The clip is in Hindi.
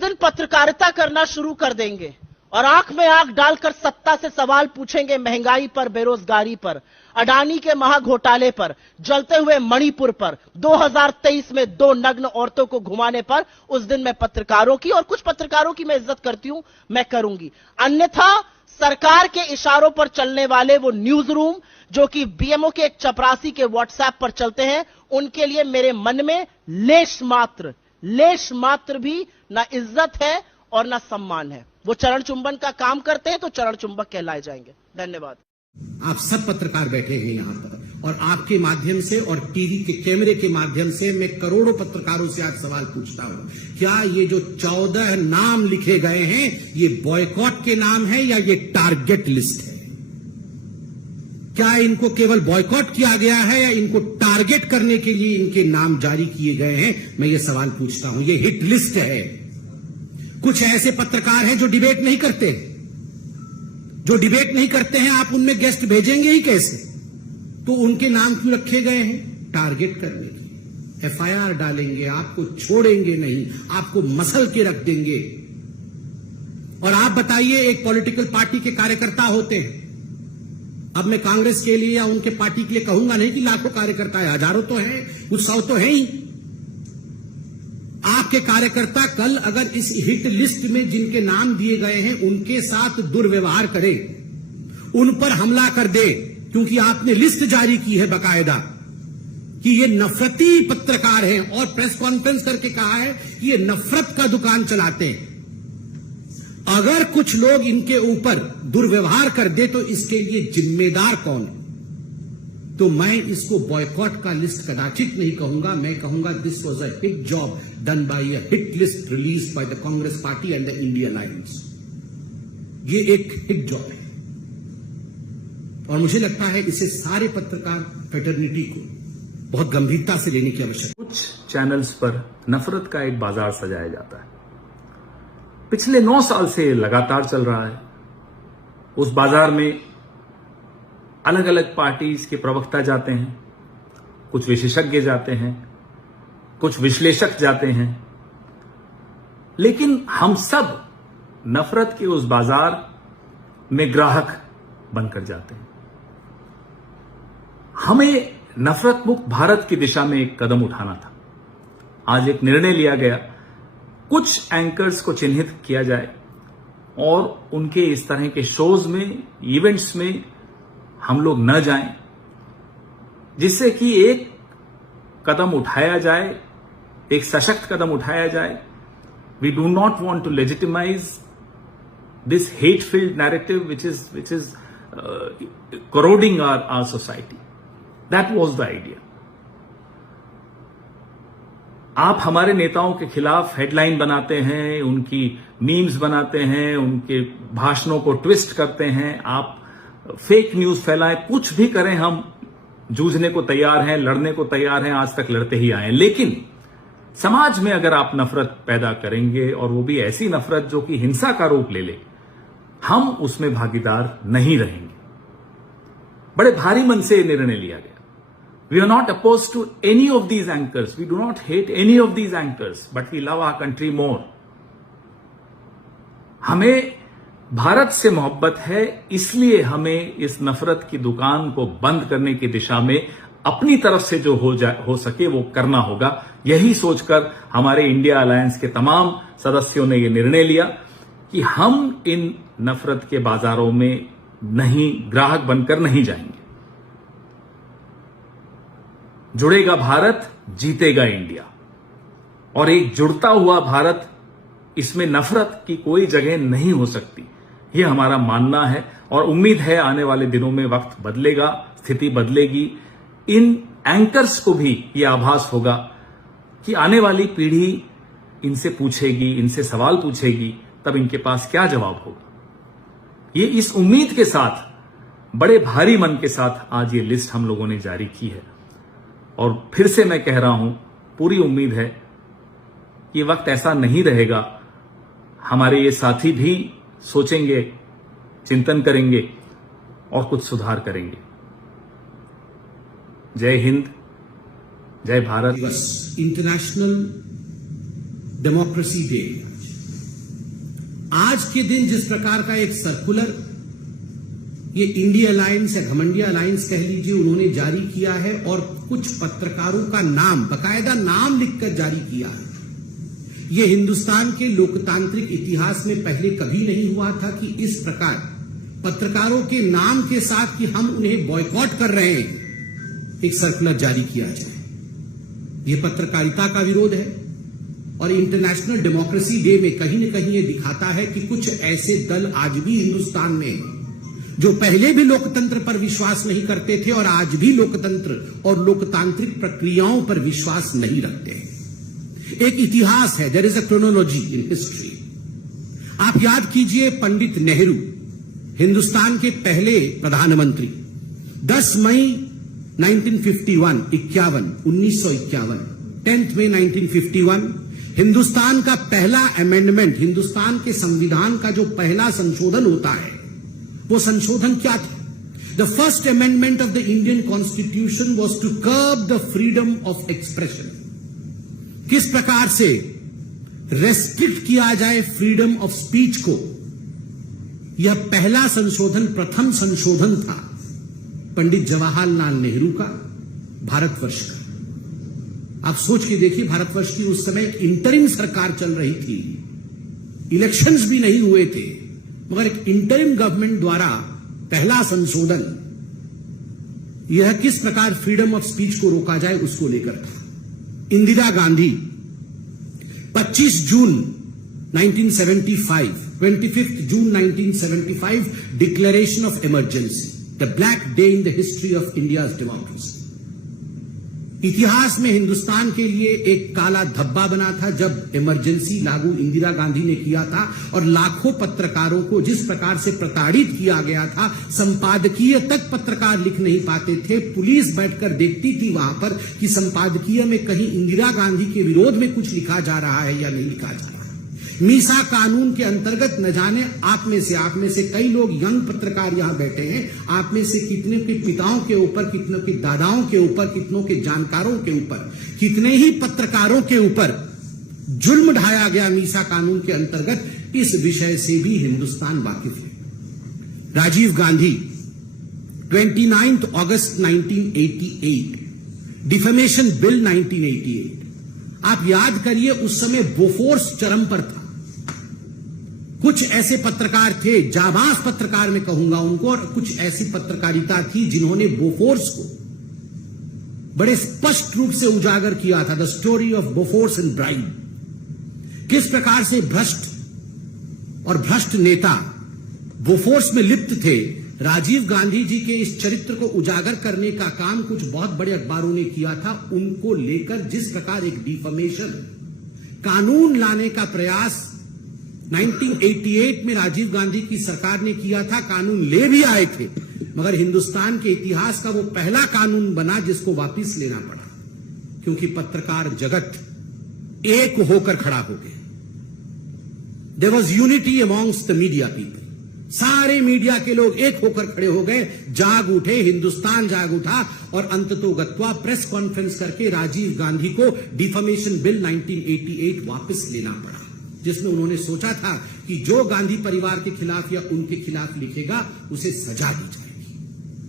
दिन पत्रकारिता करना शुरू कर देंगे और आंख में आंख डालकर सत्ता से सवाल पूछेंगे महंगाई पर, बेरोजगारी पर, अडानी के महाघोटाले पर, जलते हुए मणिपुर पर, 2023 में 2 नग्न औरतों को घुमाने पर, उस दिन मैं पत्रकारों की, और कुछ पत्रकारों की मैं इज्जत करती हूं, मैं करूंगी। अन्यथा सरकार के इशारों पर चलने वाले वो न्यूज रूम जो कि बीएमओ के एक चपरासी के व्हाट्सएप पर चलते हैं, उनके लिए मेरे मन में लेश मात्र भी ना इज्जत है और ना सम्मान है। वो चरण चुंबन का काम करते हैं तो चरण चुंबक कहलाए जाएंगे। धन्यवाद। आप सब पत्रकार बैठे हैं यहां पर और आपके माध्यम से और टीवी के कैमरे के माध्यम से मैं करोड़ों पत्रकारों से आज सवाल पूछता हूं, क्या ये जो 14 नाम लिखे गए हैं ये बॉयकॉट के नाम है या ये टारगेट लिस्ट है? क्या इनको केवल बॉयकॉट किया गया है या इनको टारगेट करने के लिए इनके नाम जारी किए गए हैं? मैं ये सवाल पूछता हूं। ये हिट लिस्ट है। कुछ ऐसे पत्रकार हैं जो डिबेट नहीं करते, हैं आप उनमें गेस्ट भेजेंगे ही कैसे? तो उनके नाम क्यों रखे गए हैं? टारगेट करने के। एफआईआर डालेंगे, आपको छोड़ेंगे नहीं, आपको मसल के रख देंगे। और आप बताइए, एक पॉलिटिकल पार्टी के कार्यकर्ता होते हैं, अब मैं कांग्रेस के लिए या उनके पार्टी के लिए कहूंगा नहीं कि लाखों कार्यकर्ता है, हजारों तो हैं, कुछ 100 तो हैं ही। आपके कार्यकर्ता कल अगर इस हिट लिस्ट में जिनके नाम दिए गए हैं उनके साथ दुर्व्यवहार करें, उन पर हमला कर दे, क्योंकि आपने लिस्ट जारी की है बकायदा कि ये नफरती पत्रकार हैं और प्रेस कॉन्फ्रेंस करके कहा है कि ये नफरत का दुकान चलाते हैं। अगर कुछ लोग इनके ऊपर दुर्व्यवहार कर दे तो इसके लिए जिम्मेदार कौन है? तो मैं इसको बॉयकॉट का लिस्ट कदाचित नहीं कहूंगा, मैं कहूंगा this was a hit job done by a hit list release by the Congress party and the India alliance. ये एक हिट जॉब है और मुझे लगता है इसे सारे पत्रकार फेटर्निटी को बहुत गंभीरता से लेने की आवश्यकता। कुछ चैनल्स पर नफरत का एक बाजार सजाया जाता है, पिछले 9 साल से लगातार चल रहा है। उस बाजार में अलग अलग पार्टीज के प्रवक्ता जाते हैं, कुछ विशेषज्ञ जाते हैं, कुछ विश्लेषक जाते हैं, लेकिन हम सब नफरत के उस बाजार में ग्राहक बनकर जाते हैं। हमें नफरत मुक्त भारत की दिशा में एक कदम उठाना था। आज एक निर्णय लिया गया, कुछ एंकर्स को चिन्हित किया जाए और उनके इस तरह के शोज में, इवेंट्स में हम लोग न जाएं, जिससे कि एक कदम उठाया जाए, एक सशक्त कदम उठाया जाए। We do not want to legitimize this hate filled narrative which is corroding our society. That was the idea. आप हमारे नेताओं के खिलाफ हेडलाइन बनाते हैं, उनकी मीम्स बनाते हैं, उनके भाषणों को ट्विस्ट करते हैं, आप फेक न्यूज फैलाएं, कुछ भी करें, हम जूझने को तैयार हैं, लड़ने को तैयार हैं, आज तक लड़ते ही आए हैं। लेकिन समाज में अगर आप नफरत पैदा करेंगे और वो भी ऐसी नफरत जो कि हिंसा का रूप ले ले, हम उसमें भागीदार नहीं रहेंगे। बड़े भारी मन से निर्णय लिया गया। We are not opposed to any of these anchors. We do not hate any of these anchors, but we love our country more. हमें भारत से मोहब्बत है, इसलिए हमें इस नफरत की दुकान को बंद करने की दिशा में अपनी तरफ से जो हो सके वो करना होगा। यही सोचकर हमारे इंडिया अलायंस के तमाम सदस्यों ने यह निर्णय लिया कि हम इन नफरत के बाजारों में ग्राहक बनकर नहीं जाएंगे। जुड़ेगा भारत, जीतेगा इंडिया। और एक जुड़ता हुआ भारत, इसमें नफरत की कोई जगह नहीं हो सकती, यह हमारा मानना है। और उम्मीद है आने वाले दिनों में वक्त बदलेगा, स्थिति बदलेगी। इन एंकर्स को भी यह आभास होगा कि आने वाली पीढ़ी इनसे पूछेगी, इनसे सवाल पूछेगी, तब इनके पास क्या जवाब होगा। ये इस उम्मीद के साथ, बड़े भारी मन के साथ आज ये लिस्ट हम लोगों ने जारी की है। और फिर से मैं कह रहा हूं, पूरी उम्मीद है कि वक्त ऐसा नहीं रहेगा। हमारे ये साथी भी सोचेंगे, चिंतन करेंगे और कुछ सुधार करेंगे। जय हिंद, जय भारत। इंटरनेशनल डेमोक्रेसी डे आज के दिन जिस प्रकार का एक सर्कुलर ये इंडिया अलायंस या घमंडिया अलायंस कह लीजिए उन्होंने जारी किया है और कुछ पत्रकारों का नाम बकायदा नाम लिखकर जारी किया है, ये हिंदुस्तान के लोकतांत्रिक इतिहास में पहले कभी नहीं हुआ था कि इस प्रकार पत्रकारों के नाम के साथ कि हम उन्हें बॉयकॉट कर रहे हैं एक सर्कुलर जारी किया जाए। यह पत्रकारिता का विरोध है और इंटरनेशनल डेमोक्रेसी डे में कहीं न कहीं यह दिखाता है कि कुछ ऐसे दल आज भी हिंदुस्तान में जो पहले भी लोकतंत्र पर विश्वास नहीं करते थे और आज भी लोकतंत्र और लोकतांत्रिक प्रक्रियाओं पर विश्वास नहीं रखते हैं। एक इतिहास है, there is a chronology in history. आप याद कीजिए पंडित नेहरू हिंदुस्तान के पहले प्रधानमंत्री 10 मई 1951 10 मई 1951 हिंदुस्तान का पहला अमेंडमेंट, हिंदुस्तान के संविधान का जो पहला संशोधन होता है वो संशोधन क्या था? The first amendment of the Indian constitution was to curb the freedom of expression. किस प्रकार से रेस्ट्रिक्ट किया जाए फ्रीडम ऑफ स्पीच को, यह पहला संशोधन, प्रथम संशोधन था पंडित जवाहरलाल नेहरू का, भारतवर्ष का। आप सोच के देखिए, भारतवर्ष की उस समय एक इंटरिम सरकार चल रही थी, इलेक्शंस भी नहीं हुए थे, मगर एक इंटरिम गवर्नमेंट द्वारा पहला संशोधन यह किस प्रकार फ्रीडम ऑफ स्पीच को रोका जाए उसको लेकर था। इंदिरा गांधी 25 जून 1975, 25 जून 1975 declaration of emergency, the black day in the history of India's democracy. इतिहास में हिंदुस्तान के लिए एक काला धब्बा बना था जब इमरजेंसी लागू इंदिरा गांधी ने किया था और लाखों पत्रकारों को जिस प्रकार से प्रताड़ित किया गया था, संपादकीय तक पत्रकार लिख नहीं पाते थे। पुलिस बैठकर देखती थी वहां पर कि संपादकीय में कहीं इंदिरा गांधी के विरोध में कुछ लिखा जा रहा है या नहीं लिखा जा रहा है। मीसा कानून के अंतर्गत न जाने आप में से कई लोग यंग पत्रकार यहां बैठे हैं, आप में से कितने के पिताओं के ऊपर, कितनों के दादाओं के ऊपर, कितनों के जानकारों के ऊपर, कितने ही पत्रकारों के ऊपर जुल्म ढाया गया मीसा कानून के अंतर्गत। इस विषय से भी हिंदुस्तान वाकिफ है। राजीव गांधी 29 अगस्त 1988, डिफेमेशन बिल 1988, आप याद करिए उस समय बोफोर्स चरम पर था। कुछ ऐसे पत्रकार थे, जाबाज पत्रकार मैं कहूंगा उनको, और कुछ ऐसी पत्रकारिता थी जिन्होंने बोफोर्स को बड़े स्पष्ट रूप से उजागर किया था। The story of Bofors and bride. किस प्रकार से भ्रष्ट और भ्रष्ट नेता बोफोर्स में लिप्त थे। राजीव गांधी जी के इस चरित्र को उजागर करने का काम कुछ बहुत बड़े अखबारों ने किया था। उनको लेकर जिस प्रकार एक डिफेमेशन कानून लाने का प्रयास 1988 में राजीव गांधी की सरकार ने किया था, कानून ले भी आए थे, मगर हिंदुस्तान के इतिहास का वो पहला कानून बना जिसको वापस लेना पड़ा, क्योंकि पत्रकार जगत एक होकर खड़ा हो गया। There was unity amongst the media people. सारे मीडिया के लोग एक होकर खड़े हो गए, जाग उठे, हिंदुस्तान जाग उठा और अंततोगत्वा प्रेस कॉन्फ्रेंस करके राजीव गांधी को डिफेमेशन बिल 1988 वापस लेना पड़ा, जिसमें उन्होंने सोचा था कि जो गांधी परिवार के खिलाफ या उनके खिलाफ लिखेगा उसे सजा दी जाए।